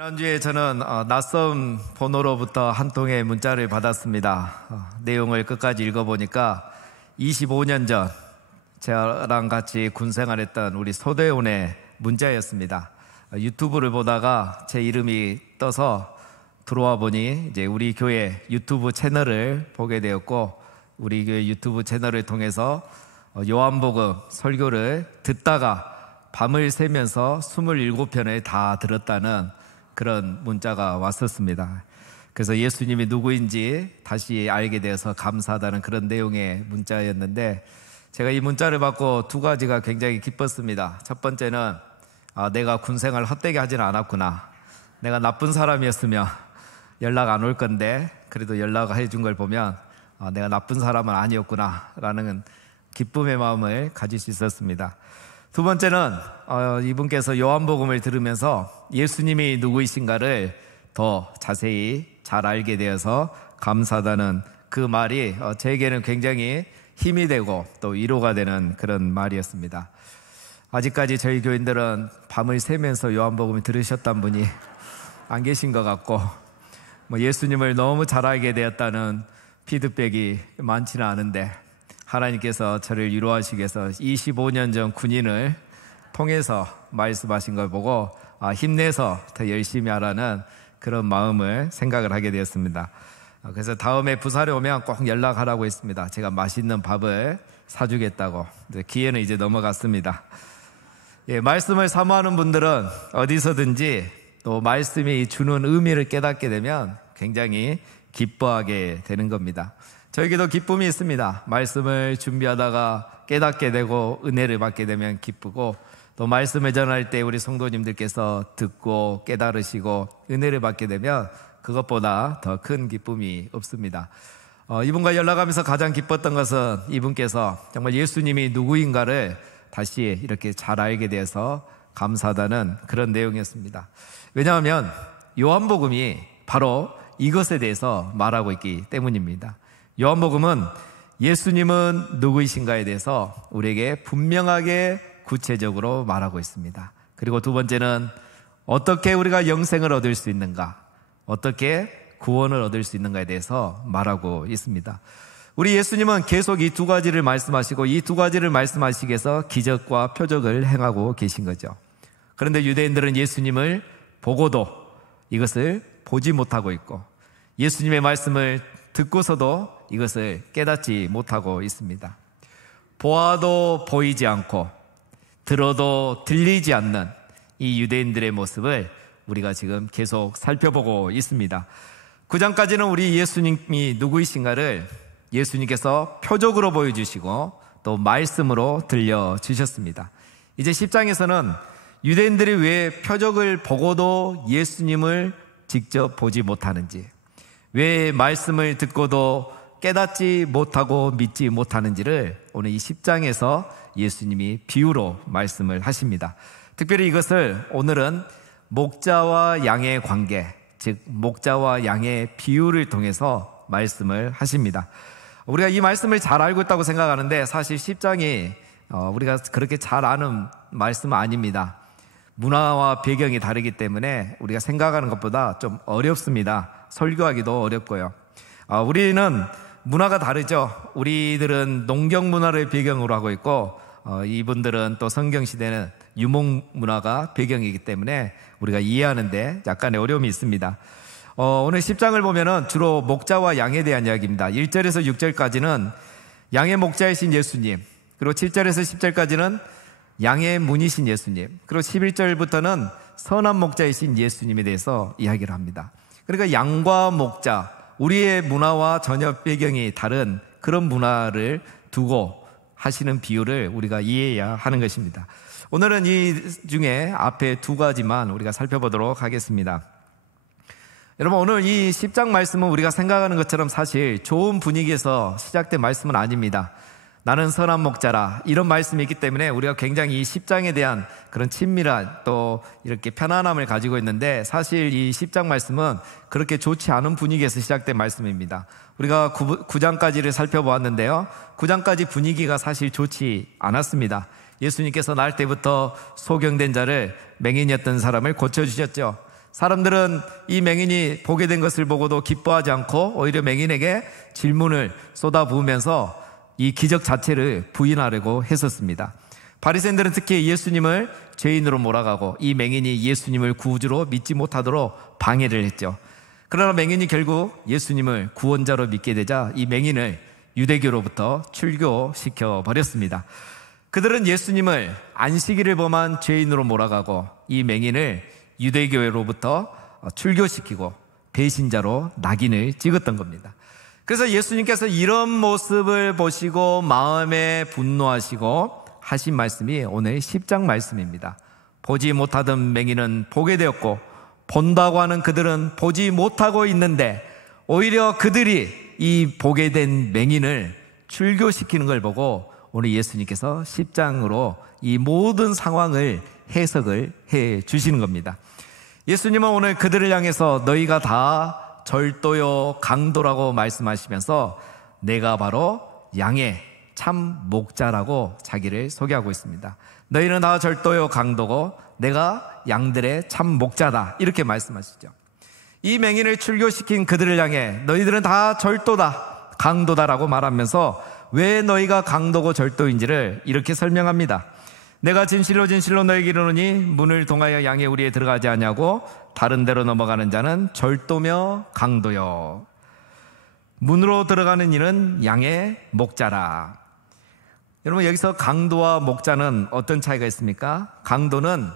지난주에 저는 낯선 번호로부터 한 통의 문자를 받았습니다. 내용을 끝까지 읽어보니까 25년 전 저랑 같이 군생활했던 우리 소대원의 문자였습니다. 유튜브를 보다가 제 이름이 떠서 들어와 보니 이제 우리 교회 유튜브 채널을 보게 되었고, 우리 교회 유튜브 채널을 통해서 요한복음 설교를 듣다가 밤을 새면서 27편을 다 들었다는 그런 문자가 왔었습니다. 그래서 예수님이 누구인지 다시 알게 되어서 감사하다는 그런 내용의 문자였는데, 제가 이 문자를 받고 두 가지가 굉장히 기뻤습니다. 첫 번째는 내가 군생활 헛되게 하지는 않았구나. 내가 나쁜 사람이었으면 연락 안 올 건데 그래도 연락해 준 걸 보면 내가 나쁜 사람은 아니었구나 라는 기쁨의 마음을 가질 수 있었습니다. 두 번째는 이분께서 요한복음을 들으면서 예수님이 누구이신가를 더 자세히 잘 알게 되어서 감사하다는 그 말이 제게는 굉장히 힘이 되고 또 위로가 되는 그런 말이었습니다. 아직까지 저희 교인들은 밤을 새면서 요한복음을 들으셨던 분이 안 계신 것 같고, 예수님을 너무 잘 알게 되었다는 피드백이 많지는 않은데, 하나님께서 저를 위로하시기 위해서 25년 전 군인을 통해서 말씀하신 걸 보고 힘내서 더 열심히 하라는 그런 마음을 생각을 하게 되었습니다. 그래서 다음에 부산에 오면 꼭 연락하라고 했습니다. 제가 맛있는 밥을 사주겠다고. 기회는 이제 넘어갔습니다. 말씀을 사모하는 분들은 어디서든지 또 말씀이 주는 의미를 깨닫게 되면 굉장히 기뻐하게 되는 겁니다. 저에게도 기쁨이 있습니다. 말씀을 준비하다가 깨닫게 되고 은혜를 받게 되면 기쁘고, 또 말씀을 전할 때 우리 성도님들께서 듣고 깨달으시고 은혜를 받게 되면 그것보다 더 큰 기쁨이 없습니다. 이분과 연락하면서 가장 기뻤던 것은 이분께서 정말 예수님이 누구인가를 다시 이렇게 잘 알게 돼서 감사하다는 그런 내용이었습니다. 왜냐하면 요한복음이 바로 이것에 대해서 말하고 있기 때문입니다. 요한복음은 예수님은 누구이신가에 대해서 우리에게 분명하게 구체적으로 말하고 있습니다. 그리고 두 번째는 어떻게 우리가 영생을 얻을 수 있는가, 어떻게 구원을 얻을 수 있는가에 대해서 말하고 있습니다. 우리 예수님은 계속 이 두 가지를 말씀하시고, 이 두 가지를 말씀하시기 위해서 기적과 표적을 행하고 계신 거죠. 그런데 유대인들은 예수님을 보고도 이것을 보지 못하고 있고, 예수님의 말씀을 듣고서도 이것을 깨닫지 못하고 있습니다. 보아도 보이지 않고 들어도 들리지 않는 이 유대인들의 모습을 우리가 지금 계속 살펴보고 있습니다. 9장까지는 우리 예수님이 누구이신가를 예수님께서 표적으로 보여주시고 또 말씀으로 들려주셨습니다. 이제 10장에서는 유대인들이 왜 표적을 보고도 예수님을 직접 보지 못하는지, 왜 말씀을 듣고도 깨닫지 못하고 믿지 못하는지를 오늘 이 10장에서 예수님이 비유로 말씀을 하십니다. 특별히 이것을 오늘은 목자와 양의 관계, 즉 목자와 양의 비유를 통해서 말씀을 하십니다. 우리가 이 말씀을 잘 알고 있다고 생각하는데 사실 10장이 우리가 그렇게 잘 아는 말씀은 아닙니다. 문화와 배경이 다르기 때문에 우리가 생각하는 것보다 좀 어렵습니다. 설교하기도 어렵고요. 우리는 문화가 다르죠. 우리들은 농경 문화를 배경으로 하고 있고, 이분들은 또 성경시대는 유목 문화가 배경이기 때문에 우리가 이해하는데 약간의 어려움이 있습니다. 오늘 10장을 보면은 주로 목자와 양에 대한 이야기입니다. 1절에서 6절까지는 양의 목자이신 예수님, 그리고 7절에서 10절까지는 양의 문이신 예수님, 그리고 11절부터는 선한 목자이신 예수님에 대해서 이야기를 합니다. 그러니까 양과 목자, 우리의 문화와 전혀 배경이 다른 그런 문화를 두고 하시는 비유를 우리가 이해해야 하는 것입니다. 오늘은 이 중에 앞에 두 가지만 우리가 살펴보도록 하겠습니다. 여러분, 오늘 이 10장 말씀은 우리가 생각하는 것처럼 사실 좋은 분위기에서 시작된 말씀은 아닙니다. 나는 선한 목자라, 이런 말씀이 있기 때문에 우리가 굉장히 이 10장에 대한 그런 친밀한 또 이렇게 편안함을 가지고 있는데, 사실 이 10장 말씀은 그렇게 좋지 않은 분위기에서 시작된 말씀입니다. 우리가 9장까지를 살펴보았는데요, 9장까지 분위기가 사실 좋지 않았습니다. 예수님께서 날 때부터 소경된 자를, 맹인이었던 사람을 고쳐주셨죠. 사람들은 이 맹인이 보게 된 것을 보고도 기뻐하지 않고 오히려 맹인에게 질문을 쏟아부으면서 이 기적 자체를 부인하려고 했었습니다. 바리새인들은 특히 예수님을 죄인으로 몰아가고 이 맹인이 예수님을 구주로 믿지 못하도록 방해를 했죠. 그러나 맹인이 결국 예수님을 구원자로 믿게 되자 이 맹인을 유대교로부터 출교시켜 버렸습니다. 그들은 예수님을 안식일을 범한 죄인으로 몰아가고 이 맹인을 유대교로부터 출교시키고 배신자로 낙인을 찍었던 겁니다. 그래서 예수님께서 이런 모습을 보시고 마음에 분노하시고 하신 말씀이 오늘 10장 말씀입니다. 보지 못하던 맹인은 보게 되었고 본다고 하는 그들은 보지 못하고 있는데 오히려 그들이 이 보게 된 맹인을 출교시키는 걸 보고 오늘 예수님께서 10장으로 이 모든 상황을 해석을 해 주시는 겁니다. 예수님은 오늘 그들을 향해서 너희가 다 절도요 강도라고 말씀하시면서 내가 바로 양의 참 목자라고 자기를 소개하고 있습니다. 너희는 다 절도요 강도고 내가 양들의 참 목자다 이렇게 말씀하시죠. 이 맹인을 출교시킨 그들을 향해 너희들은 다 절도다 강도다라고 말하면서 왜 너희가 강도고 절도인지를 이렇게 설명합니다. 내가 진실로 진실로 너희에게 이르노니 문을 통하여 양의 우리에 들어가지 아니하고 다른 데로 넘어가는 자는 절도며 강도요 문으로 들어가는 이는 양의 목자라. 여러분 여기서 강도와 목자는 어떤 차이가 있습니까? 강도는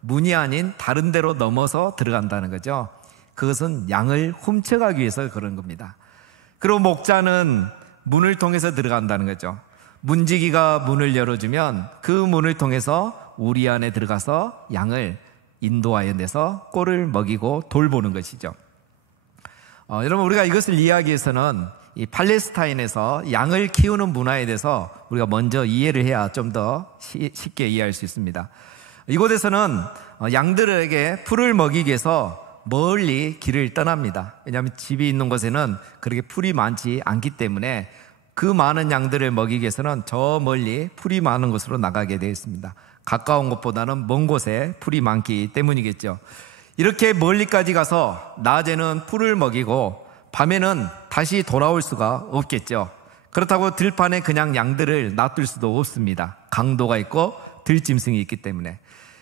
문이 아닌 다른 데로 넘어서 들어간다는 거죠. 그것은 양을 훔쳐가기 위해서 그런 겁니다. 그리고 목자는 문을 통해서 들어간다는 거죠. 문지기가 문을 열어주면 그 문을 통해서 우리 안에 들어가서 양을 인도하여 내서 꼴을 먹이고 돌보는 것이죠. 여러분 우리가 이것을 이해하기 위해서는 이 팔레스타인에서 양을 키우는 문화에 대해서 우리가 먼저 이해를 해야 좀 더 쉽게 이해할 수 있습니다. 이곳에서는 양들에게 풀을 먹이기 위해서 멀리 길을 떠납니다. 왜냐하면 집이 있는 곳에는 그렇게 풀이 많지 않기 때문에 그 많은 양들을 먹이기 위해서는 저 멀리 풀이 많은 곳으로 나가게 되어 있습니다. 가까운 곳보다는 먼 곳에 풀이 많기 때문이겠죠. 이렇게 멀리까지 가서 낮에는 풀을 먹이고 밤에는 다시 돌아올 수가 없겠죠. 그렇다고 들판에 그냥 양들을 놔둘 수도 없습니다. 강도가 있고 들짐승이 있기 때문에.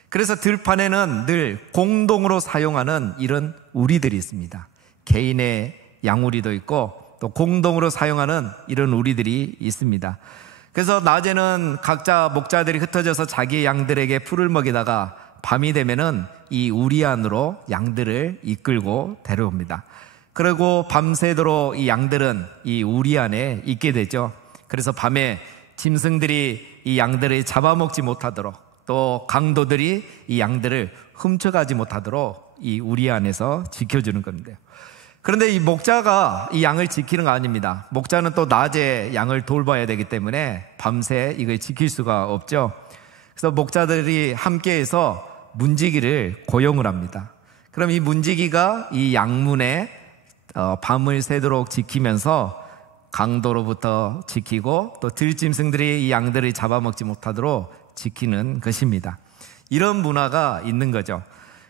그래서 들판에는 늘 공동으로 사용하는 이런 우리들이 있습니다. 개인의 양우리도 있고 또 공동으로 사용하는 이런 우리들이 있습니다. 그래서 낮에는 각자 목자들이 흩어져서 자기 양들에게 풀을 먹이다가 밤이 되면은 이 우리 안으로 양들을 이끌고 데려옵니다. 그리고 밤새도록 이 양들은 이 우리 안에 있게 되죠. 그래서 밤에 짐승들이 이 양들을 잡아먹지 못하도록 또 강도들이 이 양들을 훔쳐가지 못하도록 이 우리 안에서 지켜주는 겁니다. 그런데 이 목자가 이 양을 지키는 거 아닙니다. 목자는 또 낮에 양을 돌봐야 되기 때문에 밤새 이걸 지킬 수가 없죠. 그래서 목자들이 함께해서 문지기를 고용을 합니다. 그럼 이 문지기가 이 양문에 밤을 새도록 지키면서 강도로부터 지키고 또 들짐승들이 이 양들을 잡아먹지 못하도록 지키는 것입니다. 이런 문화가 있는 거죠.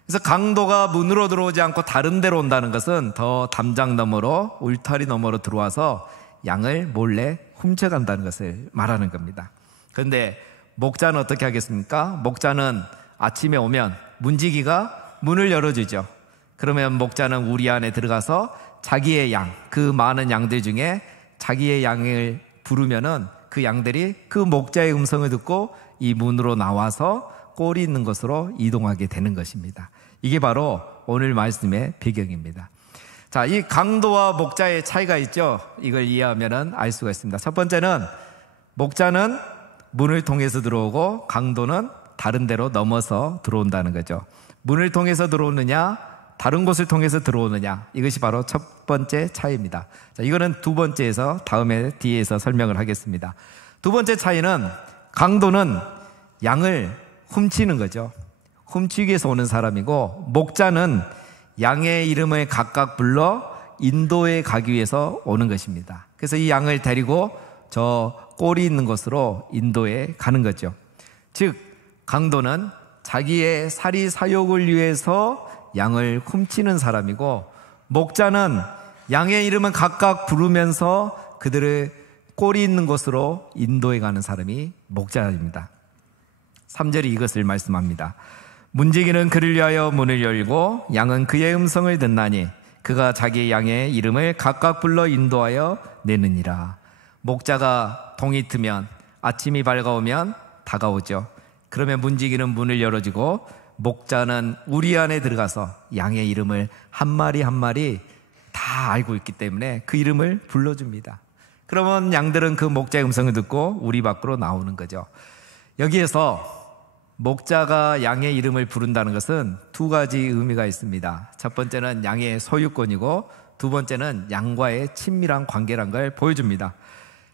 그래서 강도가 문으로 들어오지 않고 다른 데로 온다는 것은 더 담장 너머로 울타리 너머로 들어와서 양을 몰래 훔쳐간다는 것을 말하는 겁니다. 그런데 목자는 어떻게 하겠습니까? 목자는 아침에 오면 문지기가 문을 열어주죠. 그러면 목자는 우리 안에 들어가서 자기의 양, 그 많은 양들 중에 자기의 양을 부르면은 그 양들이 그 목자의 음성을 듣고 이 문으로 나와서 꼴이 있는 곳으로 이동하게 되는 것입니다. 이게 바로 오늘 말씀의 배경입니다. 자, 이 강도와 목자의 차이가 있죠. 이걸 이해하면 알 수가 있습니다. 첫 번째는 목자는 문을 통해서 들어오고 강도는 다른 데로 넘어서 들어온다는 거죠. 문을 통해서 들어오느냐 다른 곳을 통해서 들어오느냐, 이것이 바로 첫 번째 차이입니다. 자, 이거는 두 번째에서 다음에 뒤에서 설명을 하겠습니다. 두 번째 차이는 강도는 양을 훔치는 거죠. 훔치기 위해서 오는 사람이고, 목자는 양의 이름을 각각 불러 인도에 가기 위해서 오는 것입니다. 그래서 이 양을 데리고 저 꼴이 있는 곳으로 인도에 가는 거죠. 즉 강도는 자기의 사리 사욕을 위해서 양을 훔치는 사람이고, 목자는 양의 이름은 각각 부르면서 그들을 꼴이 있는 곳으로 인도해 가는 사람이 목자입니다. 3절이 이것을 말씀합니다. 문지기는 그를 위하여 문을 열고 양은 그의 음성을 듣나니 그가 자기 양의 이름을 각각 불러 인도하여 내느니라. 목자가 동이 트면, 아침이 밝아오면 다가오죠. 그러면 문지기는 문을 열어주고 목자는 우리 안에 들어가서 양의 이름을 한 마리 한 마리 다 알고 있기 때문에 그 이름을 불러줍니다. 그러면 양들은 그 목자의 음성을 듣고 우리 밖으로 나오는 거죠. 여기에서 목자가 양의 이름을 부른다는 것은 두 가지 의미가 있습니다. 첫 번째는 양의 소유권이고, 두 번째는 양과의 친밀한 관계란 걸 보여줍니다.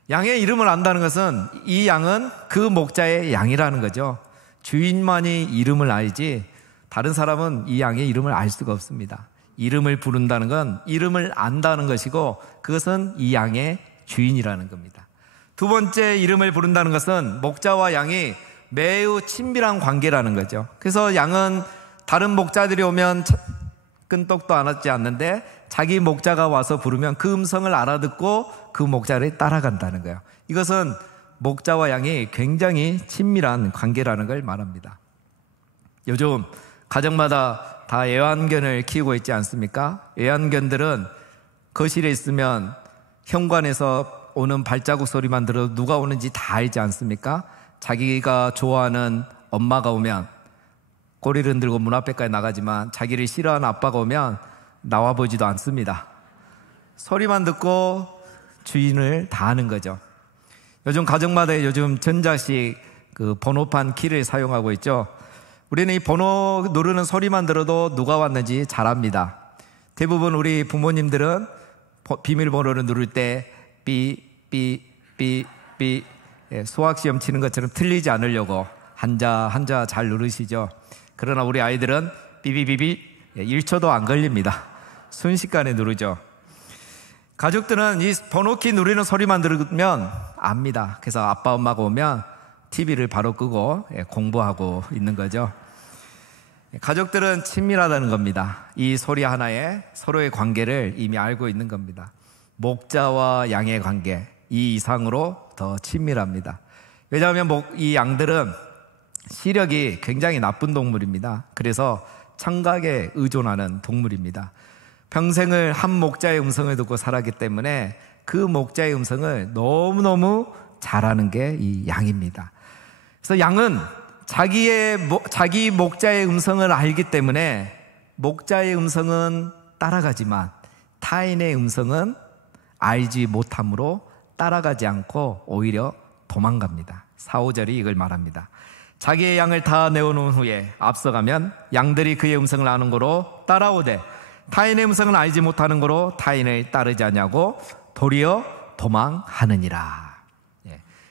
양의 이름을 안다는 것은 이 양은 그 목자의 양이라는 거죠. 주인만이 이름을 알지 다른 사람은 이 양의 이름을 알 수가 없습니다. 이름을 부른다는 건 이름을 안다는 것이고, 그것은 이 양의 주인이라는 겁니다. 두 번째, 이름을 부른다는 것은 목자와 양이 매우 친밀한 관계라는 거죠. 그래서 양은 다른 목자들이 오면 끈떡도 안 하지 않는데 자기 목자가 와서 부르면 그 음성을 알아듣고 그 목자를 따라간다는 거예요. 이것은 목자와 양이 굉장히 친밀한 관계라는 걸 말합니다. 요즘 가정마다 다 애완견을 키우고 있지 않습니까? 애완견들은 거실에 있으면 현관에서 오는 발자국 소리만 들어도 누가 오는지 다 알지 않습니까? 자기가 좋아하는 엄마가 오면 꼬리를 흔들고 문 앞에까지 나가지만 자기를 싫어하는 아빠가 오면 나와보지도 않습니다. 소리만 듣고 주인을 다 아는 거죠. 요즘 가정마다 요즘 전자식 그 번호판 키를 사용하고 있죠. 우리는 이 번호 누르는 소리만 들어도 누가 왔는지 잘 압니다. 대부분 우리 부모님들은 비밀번호를 누를 때 삐삐삐삐 수학시험 치는 것처럼 틀리지 않으려고 한자 잘 누르시죠. 그러나 우리 아이들은 삐삐삐삐 1초도 안 걸립니다. 순식간에 누르죠. 가족들은 이 번호키 누르는 소리만 들으면 압니다. 그래서 아빠 엄마가 오면 TV를 바로 끄고 공부하고 있는 거죠. 가족들은 친밀하다는 겁니다. 이 소리 하나에 서로의 관계를 이미 알고 있는 겁니다. 목자와 양의 관계, 이 이상으로 더 친밀합니다. 왜냐하면 이 양들은 시력이 굉장히 나쁜 동물입니다. 그래서 청각에 의존하는 동물입니다. 평생을 한 목자의 음성을 듣고 살았기 때문에 그 목자의 음성을 너무너무 잘하는 게 이 양입니다. 그래서 양은 자기 목자의 음성을 알기 때문에 목자의 음성은 따라가지만 타인의 음성은 알지 못함으로 따라가지 않고 오히려 도망갑니다. 4, 5절이 이걸 말합니다. 자기의 양을 다 내어놓은 후에 앞서가면 양들이 그의 음성을 아는 거로 따라오되 타인의 음성을 알지 못하는 거로 타인을 따르지 않냐고 도리어 도망하느니라.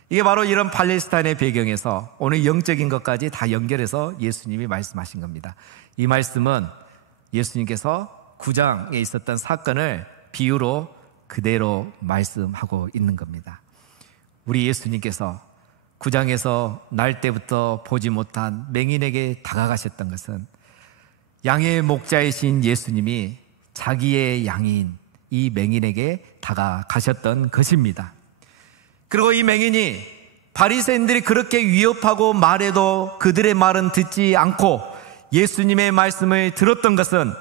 이게 바로 이런 팔레스타인의 배경에서 오늘 영적인 것까지 다 연결해서 예수님이 말씀하신 겁니다. 이 말씀은 예수님께서 9장에 있었던 사건을 비유로 그대로 말씀하고 있는 겁니다. 우리 예수님께서 9장에서 날 때부터 보지 못한 맹인에게 다가가셨던 것은 양의 목자이신 예수님이 자기의 양인 이 맹인에게 다가가셨던 것입니다. 그리고 이 맹인이 바리새인들이 그렇게 위협하고 말해도 그들의 말은 듣지 않고 예수님의 말씀을 들었던 것은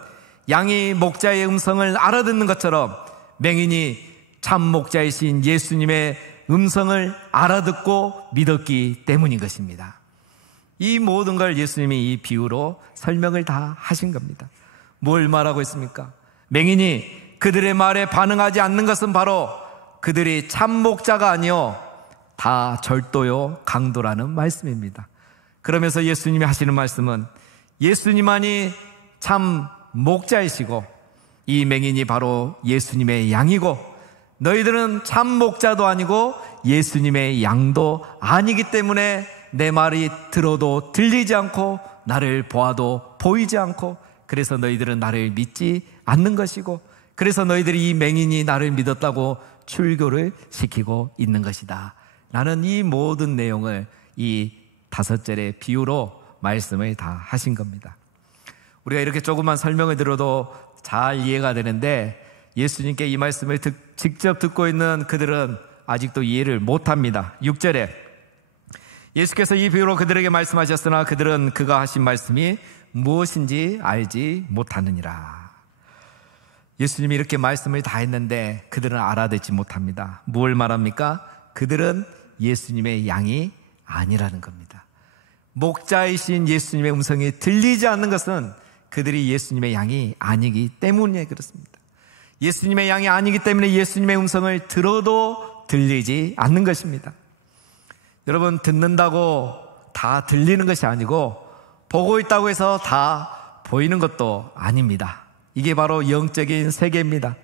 양이 목자의 음성을 알아듣는 것처럼 맹인이 참 목자이신 예수님의 음성을 알아듣고 믿었기 때문인 것입니다. 이 모든 걸 예수님이 이 비유로 설명을 다 하신 겁니다. 뭘 말하고 있습니까? 맹인이 그들의 말에 반응하지 않는 것은 바로 그들이 참 목자가 아니요 다 절도요 강도라는 말씀입니다. 그러면서 예수님이 하시는 말씀은 예수님만이 참 목자이시고 이 맹인이 바로 예수님의 양이고 너희들은 참 목자도 아니고 예수님의 양도 아니기 때문에 내 말이 들어도 들리지 않고 나를 보아도 보이지 않고 그래서 너희들은 나를 믿지 않는 것이고 그래서 너희들이 이 맹인이 나를 믿었다고 출교를 시키고 있는 것이다. 나는 이 모든 내용을 이 5절의 비유로 말씀을 다 하신 겁니다. 우리가 이렇게 조금만 설명을 들어도 잘 이해가 되는데 예수님께 이 말씀을 직접 듣고 있는 그들은 아직도 이해를 못합니다. 6절에 예수께서 이 비유로 그들에게 말씀하셨으나 그들은 그가 하신 말씀이 무엇인지 알지 못하느니라. 예수님이 이렇게 말씀을 다 했는데 그들은 알아듣지 못합니다. 무엇을 말합니까? 그들은 예수님의 양이 아니라는 겁니다. 목자이신 예수님의 음성이 들리지 않는 것은 그들이 예수님의 양이 아니기 때문에 그렇습니다. 예수님의 양이 아니기 때문에 예수님의 음성을 들어도 들리지 않는 것입니다. 여러분, 듣는다고 다 들리는 것이 아니고 보고 있다고 해서 다 보이는 것도 아닙니다. 이게 바로 영적인 세계입니다.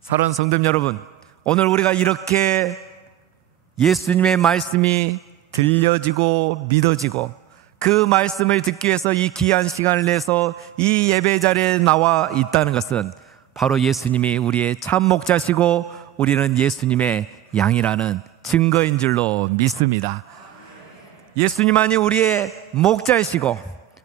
사랑하는 성도 여러분, 오늘 우리가 이렇게 예수님의 말씀이 들려지고 믿어지고 그 말씀을 듣기 위해서 이 귀한 시간을 내서 이 예배 자리에 나와 있다는 것은 바로 예수님이 우리의 참 목자시고 우리는 예수님의 양이라는 증거인 줄로 믿습니다. 예수님만이 우리의 목자이시고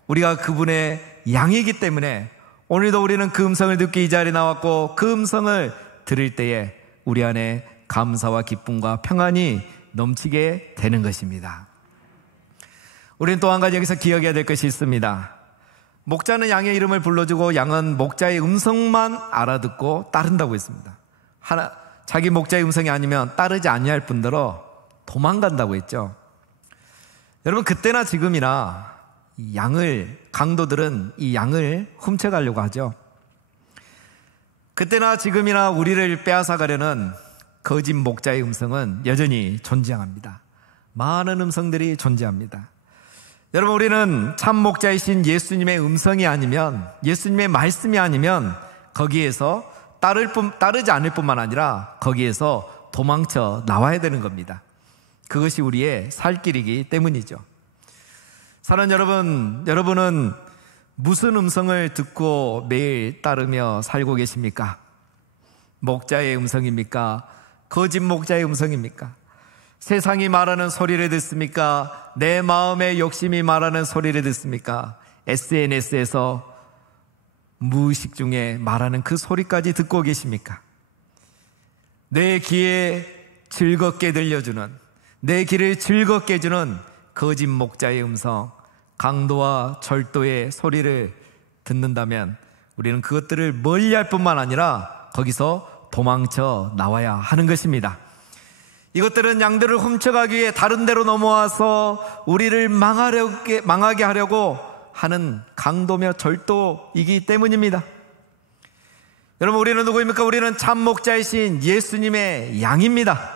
우리가 그분의 양이기 때문에 오늘도 우리는 그 음성을 듣기 이 자리에 나왔고 그 음성을 들을 때에 우리 안에 감사와 기쁨과 평안이 넘치게 되는 것입니다. 우리는 또 한 가지 여기서 기억해야 될 것이 있습니다. 목자는 양의 이름을 불러주고 양은 목자의 음성만 알아듣고 따른다고 했습니다. 자기 목자의 음성이 아니면 따르지 아니할 뿐더러 도망간다고 했죠. 여러분, 그때나 지금이나 강도들은 이 양을 훔쳐가려고 하죠. 그때나 지금이나 우리를 빼앗아가려는 거짓 목자의 음성은 여전히 존재합니다. 많은 음성들이 존재합니다. 여러분, 우리는 참 목자이신 예수님의 음성이 아니면, 예수님의 말씀이 아니면 거기에서 따르지 않을 뿐만 아니라 거기에서 도망쳐 나와야 되는 겁니다. 그것이 우리의 살 길이기 때문이죠. 사랑하는 여러분, 여러분은 무슨 음성을 듣고 매일 따르며 살고 계십니까? 목자의 음성입니까? 거짓 목자의 음성입니까? 세상이 말하는 소리를 듣습니까? 내 마음의 욕심이 말하는 소리를 듣습니까? SNS에서 무의식 중에 말하는 그 소리까지 듣고 계십니까? 내 귀에 즐겁게 들려주는, 내 귀를 즐겁게 해주는 거짓 목자의 음성, 강도와 절도의 소리를 듣는다면 우리는 그것들을 멀리할 뿐만 아니라 거기서 도망쳐 나와야 하는 것입니다. 이것들은 양들을 훔쳐가기 위해 다른 데로 넘어와서 우리를 망하게 하려고 하는 강도며 절도이기 때문입니다. 여러분, 우리는 누구입니까? 우리는 참 목자이신 예수님의 양입니다.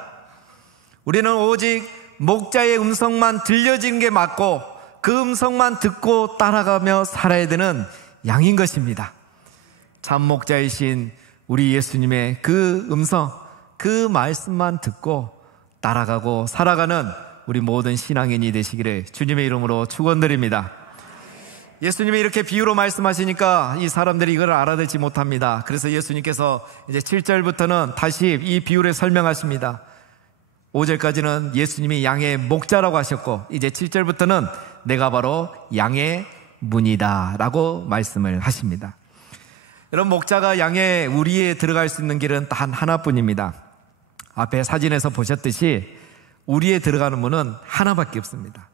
우리는 오직 목자의 음성만 들려지는 게 맞고 그 음성만 듣고 따라가며 살아야 되는 양인 것입니다. 참 목자이신 우리 예수님의 그 음성, 그 말씀만 듣고 따라가고 살아가는 우리 모든 신앙인이 되시기를 주님의 이름으로 축원드립니다. 예수님이 이렇게 비유로 말씀하시니까 이 사람들이 이걸 알아듣지 못합니다. 그래서 예수님께서 이제 7절부터는 다시 이 비유를 설명하십니다. 5절까지는 예수님이 양의 목자라고 하셨고 이제 7절부터는 내가 바로 양의 문이다 라고 말씀을 하십니다. 여러분, 목자가 양의 우리에 들어갈 수 있는 길은 단 하나뿐입니다. 앞에 사진에서 보셨듯이 우리에 들어가는 문은 하나밖에 없습니다.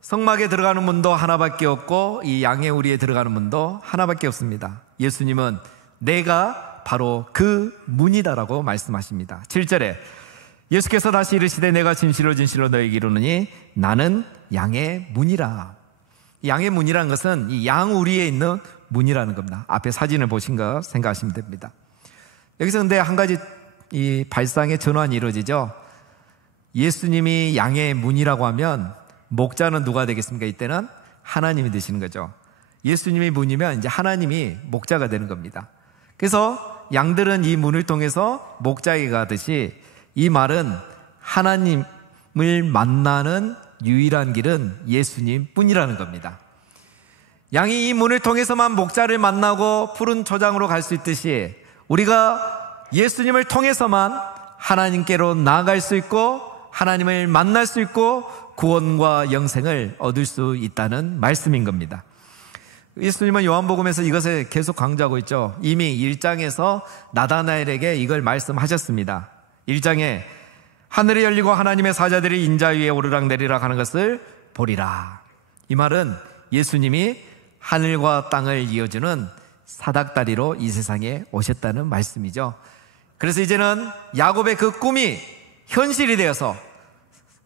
성막에 들어가는 문도 하나밖에 없고 이 양의 우리에 들어가는 문도 하나밖에 없습니다. 예수님은 내가 바로 그 문이다라고 말씀하십니다. 7절에 예수께서 다시 이르시되 내가 진실로 진실로 너희에게 이르노니 나는 양의 문이라. 양의 문이라는 것은 이 양 우리에 있는 문이라는 겁니다. 앞에 사진을 보신 거 생각하시면 됩니다. 여기서 근데 한 가지 이 발상의 전환이 이루어지죠. 예수님이 양의 문이라고 하면 목자는 누가 되겠습니까? 이때는 하나님이 되시는 거죠. 예수님이 문이면 이제 하나님이 목자가 되는 겁니다. 그래서 양들은 이 문을 통해서 목자에게 가듯이 이 말은 하나님을 만나는 유일한 길은 예수님 뿐이라는 겁니다. 양이 이 문을 통해서만 목자를 만나고 푸른 초장으로 갈 수 있듯이 우리가 예수님을 통해서만 하나님께로 나아갈 수 있고 하나님을 만날 수 있고 구원과 영생을 얻을 수 있다는 말씀인 겁니다. 예수님은 요한복음에서 이것을 계속 강조하고 있죠. 이미 1장에서 나다나엘에게 이걸 말씀하셨습니다. 1장에 하늘이 열리고 하나님의 사자들이 인자 위에 오르락내리락 하는 것을 보리라. 이 말은 예수님이 하늘과 땅을 이어주는 사닥다리로 이 세상에 오셨다는 말씀이죠. 그래서 이제는 야곱의 그 꿈이 현실이 되어서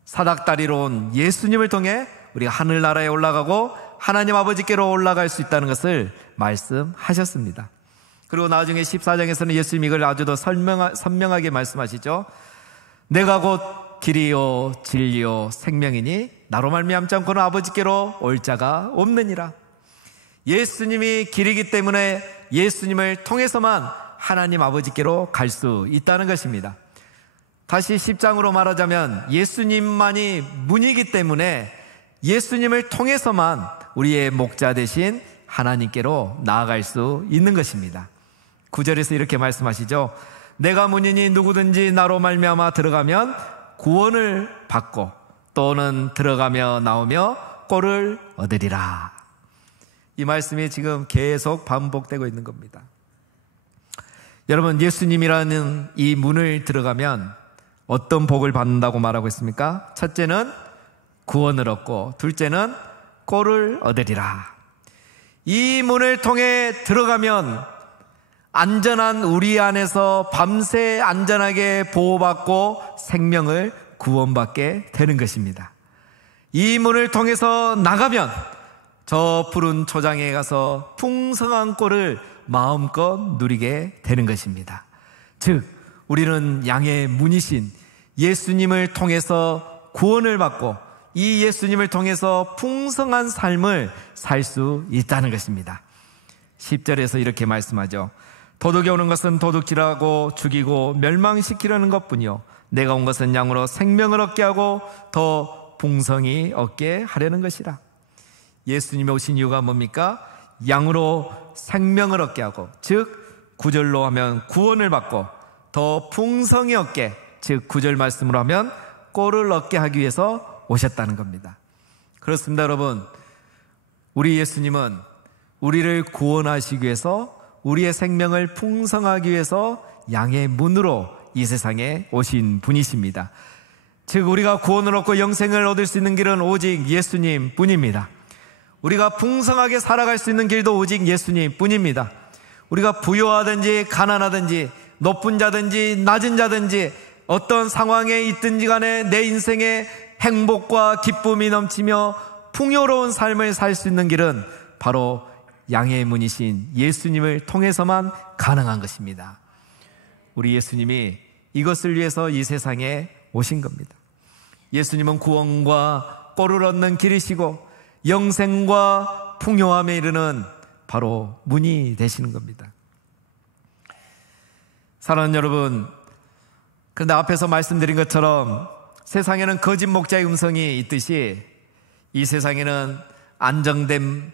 사닥다리로 온 예수님을 통해 우리가 하늘나라에 올라가고 하나님 아버지께로 올라갈 수 있다는 것을 말씀하셨습니다. 그리고 나중에 14장에서는 예수님이 이걸 아주 더 선명하게 말씀하시죠. 내가 곧 길이요 진리요 생명이니 나로 말미암지 않고는 아버지께로 올 자가 없느니라. 예수님이 길이기 때문에 예수님을 통해서만 하나님 아버지께로 갈 수 있다는 것입니다. 다시 10장으로 말하자면 예수님만이 문이기 때문에 예수님을 통해서만 우리의 목자 되신 하나님께로 나아갈 수 있는 것입니다. 9절에서 이렇게 말씀하시죠. 내가 문이니 누구든지 나로 말미암아 들어가면 구원을 받고 또는 들어가며 나오며 꼴을 얻으리라. 이 말씀이 지금 계속 반복되고 있는 겁니다. 여러분, 예수님이라는 이 문을 들어가면 어떤 복을 받는다고 말하고 있습니까? 첫째는 구원을 얻고 둘째는 꼴을 얻으리라. 이 문을 통해 들어가면 안전한 우리 안에서 밤새 안전하게 보호받고 생명을 구원받게 되는 것입니다. 이 문을 통해서 나가면 저 푸른 초장에 가서 풍성한 꼴을 마음껏 누리게 되는 것입니다. 즉 우리는 양의 문이신 예수님을 통해서 구원을 받고 이 예수님을 통해서 풍성한 삶을 살 수 있다는 것입니다. 10절에서 이렇게 말씀하죠. 도둑이 오는 것은 도둑질하고 죽이고 멸망시키려는 것뿐이요 내가 온 것은 양으로 생명을 얻게 하고 더 풍성히 얻게 하려는 것이라. 예수님이 오신 이유가 뭡니까? 양으로 생명을 얻게 하고, 즉 9절로 하면 구원을 받고 더 풍성히 얻게, 즉 9절 말씀으로 하면 꼴을 얻게 하기 위해서 오셨다는 겁니다. 그렇습니다. 여러분, 우리 예수님은 우리를 구원하시기 위해서 우리의 생명을 풍성하기 위해서 양의 문으로 이 세상에 오신 분이십니다. 즉 우리가 구원을 얻고 영생을 얻을 수 있는 길은 오직 예수님 뿐입니다. 우리가 풍성하게 살아갈 수 있는 길도 오직 예수님 뿐입니다. 우리가 부유하든지 가난하든지 높은 자든지 낮은 자든지 어떤 상황에 있든지 간에 내 인생에 행복과 기쁨이 넘치며 풍요로운 삶을 살 수 있는 길은 바로 양의 문이신 예수님을 통해서만 가능한 것입니다. 우리 예수님이 이것을 위해서 이 세상에 오신 겁니다. 예수님은 구원과 꼴을 얻는 길이시고 영생과 풍요함에 이르는 바로 문이 되시는 겁니다. 사랑하는 여러분, 그런데 앞에서 말씀드린 것처럼 세상에는 거짓 목자의 음성이 있듯이 이 세상에는 안정된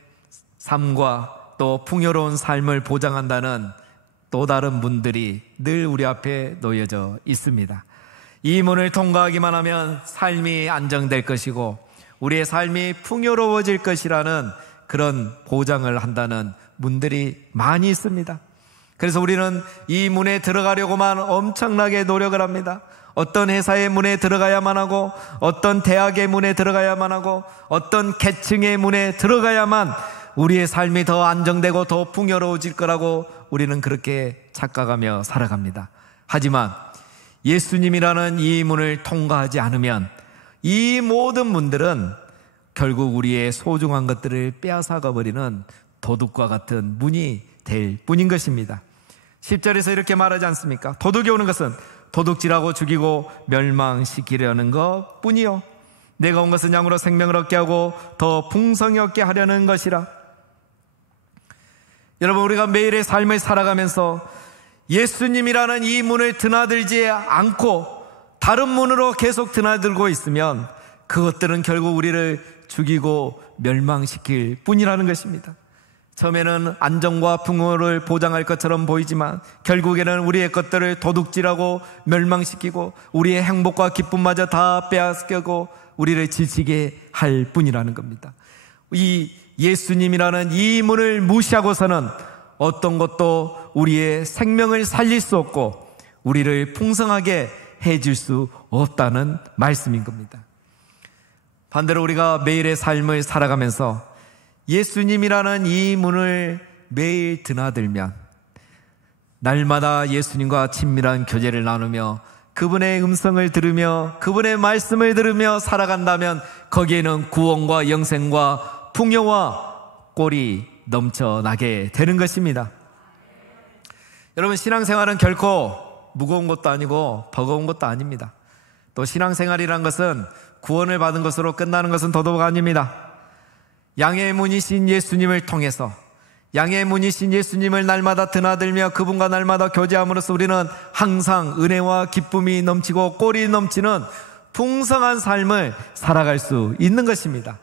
삶과 또 풍요로운 삶을 보장한다는 또 다른 문들이 늘 우리 앞에 놓여져 있습니다. 이 문을 통과하기만 하면 삶이 안정될 것이고 우리의 삶이 풍요로워질 것이라는 그런 보장을 한다는 문들이 많이 있습니다. 그래서 우리는 이 문에 들어가려고만 엄청나게 노력을 합니다. 어떤 회사의 문에 들어가야만 하고 어떤 대학의 문에 들어가야만 하고 어떤 계층의 문에 들어가야만 우리의 삶이 더 안정되고 더 풍요로워질 거라고 우리는 그렇게 착각하며 살아갑니다. 하지만 예수님이라는 이 문을 통과하지 않으면 이 모든 문들은 결국 우리의 소중한 것들을 빼앗아가 버리는 도둑과 같은 문이 될 뿐인 것입니다. 10절에서 이렇게 말하지 않습니까? 도둑이 오는 것은 도둑질하고 죽이고 멸망시키려는 것 뿐이요 내가 온 것은 양으로 생명을 얻게 하고 더 풍성히 얻게 하려는 것이라. 여러분, 우리가 매일의 삶을 살아가면서 예수님이라는 이 문을 드나들지 않고 다른 문으로 계속 드나들고 있으면 그것들은 결국 우리를 죽이고 멸망시킬 뿐이라는 것입니다. 처음에는 안정과 풍요를 보장할 것처럼 보이지만 결국에는 우리의 것들을 도둑질하고 멸망시키고 우리의 행복과 기쁨마저 다 빼앗기고 우리를 지치게 할 뿐이라는 겁니다. 이 예수님이라는 이 문을 무시하고서는 어떤 것도 우리의 생명을 살릴 수 없고 우리를 풍성하게 해줄 수 없다는 말씀인 겁니다. 반대로 우리가 매일의 삶을 살아가면서 예수님이라는 이 문을 매일 드나들면, 날마다 예수님과 친밀한 교제를 나누며 그분의 음성을 들으며 그분의 말씀을 들으며 살아간다면 거기에는 구원과 영생과 풍요와 꼴이 넘쳐나게 되는 것입니다. 여러분, 신앙생활은 결코 무거운 것도 아니고 버거운 것도 아닙니다. 또 신앙생활이란 것은 구원을 받은 것으로 끝나는 것은 더더욱 아닙니다. 양의 문이신 예수님을 통해서, 양의 문이신 예수님을 날마다 드나들며 그분과 날마다 교제함으로써 우리는 항상 은혜와 기쁨이 넘치고 꼴이 넘치는 풍성한 삶을 살아갈 수 있는 것입니다.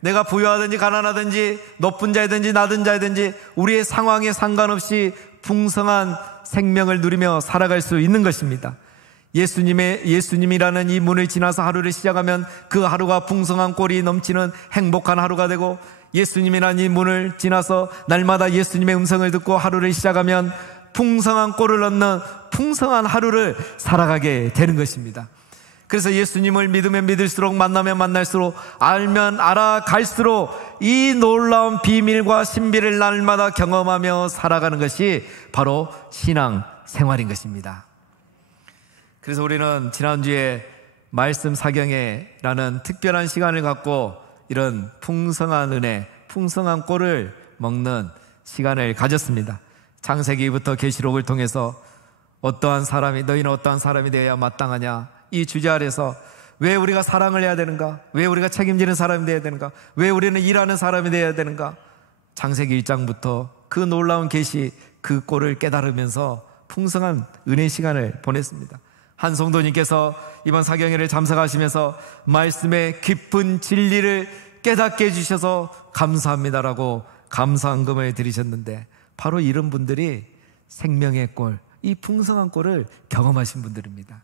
내가 부유하든지 가난하든지 높은 자이든지 낮은 자이든지 우리의 상황에 상관없이 풍성한 생명을 누리며 살아갈 수 있는 것입니다. 예수님이라는 이 문을 지나서 하루를 시작하면 그 하루가 풍성한 꼴이 넘치는 행복한 하루가 되고, 예수님이라는 이 문을 지나서 날마다 예수님의 음성을 듣고 하루를 시작하면 풍성한 꼴을 얻는 풍성한 하루를 살아가게 되는 것입니다. 그래서 예수님을 믿으면 믿을수록, 만나면 만날수록, 알면 알아갈수록 이 놀라운 비밀과 신비를 날마다 경험하며 살아가는 것이 바로 신앙 생활인 것입니다. 그래서 우리는 지난주에 말씀 사경회라는 특별한 시간을 갖고 이런 풍성한 은혜, 풍성한 꼴을 먹는 시간을 가졌습니다. 창세기부터 계시록을 통해서 너희는 어떠한 사람이 되어야 마땅하냐, 이 주제 아래서 왜 우리가 사랑을 해야 되는가, 왜 우리가 책임지는 사람이 되어야 되는가, 왜 우리는 일하는 사람이 되어야 되는가, 창세기 1장부터 그 놀라운 계시, 그 꼴을 깨달으면서 풍성한 은혜 시간을 보냈습니다. 한 성도님께서 이번 사경회를 참석하시면서 말씀의 깊은 진리를 깨닫게 해주셔서 감사합니다라고 감사헌금을 드리셨는데, 바로 이런 분들이 생명의 꼴, 이 풍성한 꼴을 경험하신 분들입니다.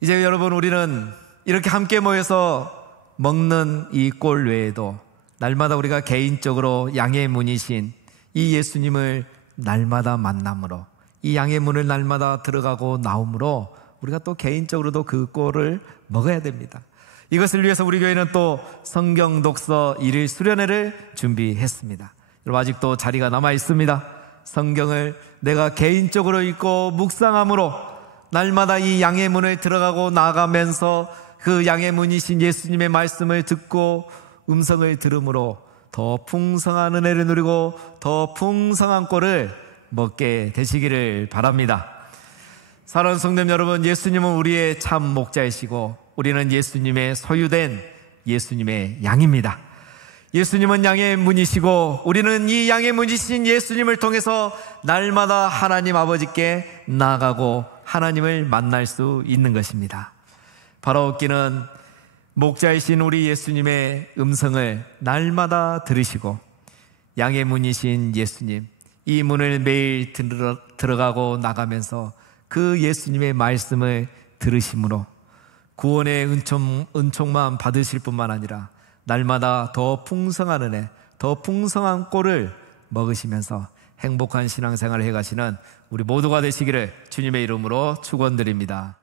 이제 여러분, 우리는 이렇게 함께 모여서 먹는 이 꼴 외에도 날마다 우리가 개인적으로 양의 문이신 이 예수님을 날마다 만남으로, 이 양의 문을 날마다 들어가고 나옴으로 우리가 또 개인적으로도 그 꼴을 먹어야 됩니다. 이것을 위해서 우리 교회는 또 성경 독서 1일 수련회를 준비했습니다. 여러분, 아직도 자리가 남아 있습니다. 성경을 내가 개인적으로 읽고 묵상함으로 날마다 이 양의 문을 들어가고 나가면서 그 양의 문이신 예수님의 말씀을 듣고 음성을 들음으로 더 풍성한 은혜를 누리고 더 풍성한 꼴을 먹게 되시기를 바랍니다. 사랑하는 성도님 여러분, 예수님은 우리의 참 목자이시고 우리는 예수님의 소유된 예수님의 양입니다. 예수님은 양의 문이시고 우리는 이 양의 문이신 예수님을 통해서 날마다 하나님 아버지께 나아가고 하나님을 만날 수 있는 것입니다. 바라옵기는 목자이신 우리 예수님의 음성을 날마다 들으시고 양의 문이신 예수님, 이 문을 매일 들어가고 나가면서 그 예수님의 말씀을 들으심으로 구원의 은총만 받으실 뿐만 아니라 날마다 더 풍성한 은혜, 더 풍성한 꼴을 먹으시면서 행복한 신앙생활을 해가시는 우리 모두가 되시기를 주님의 이름으로 축원드립니다.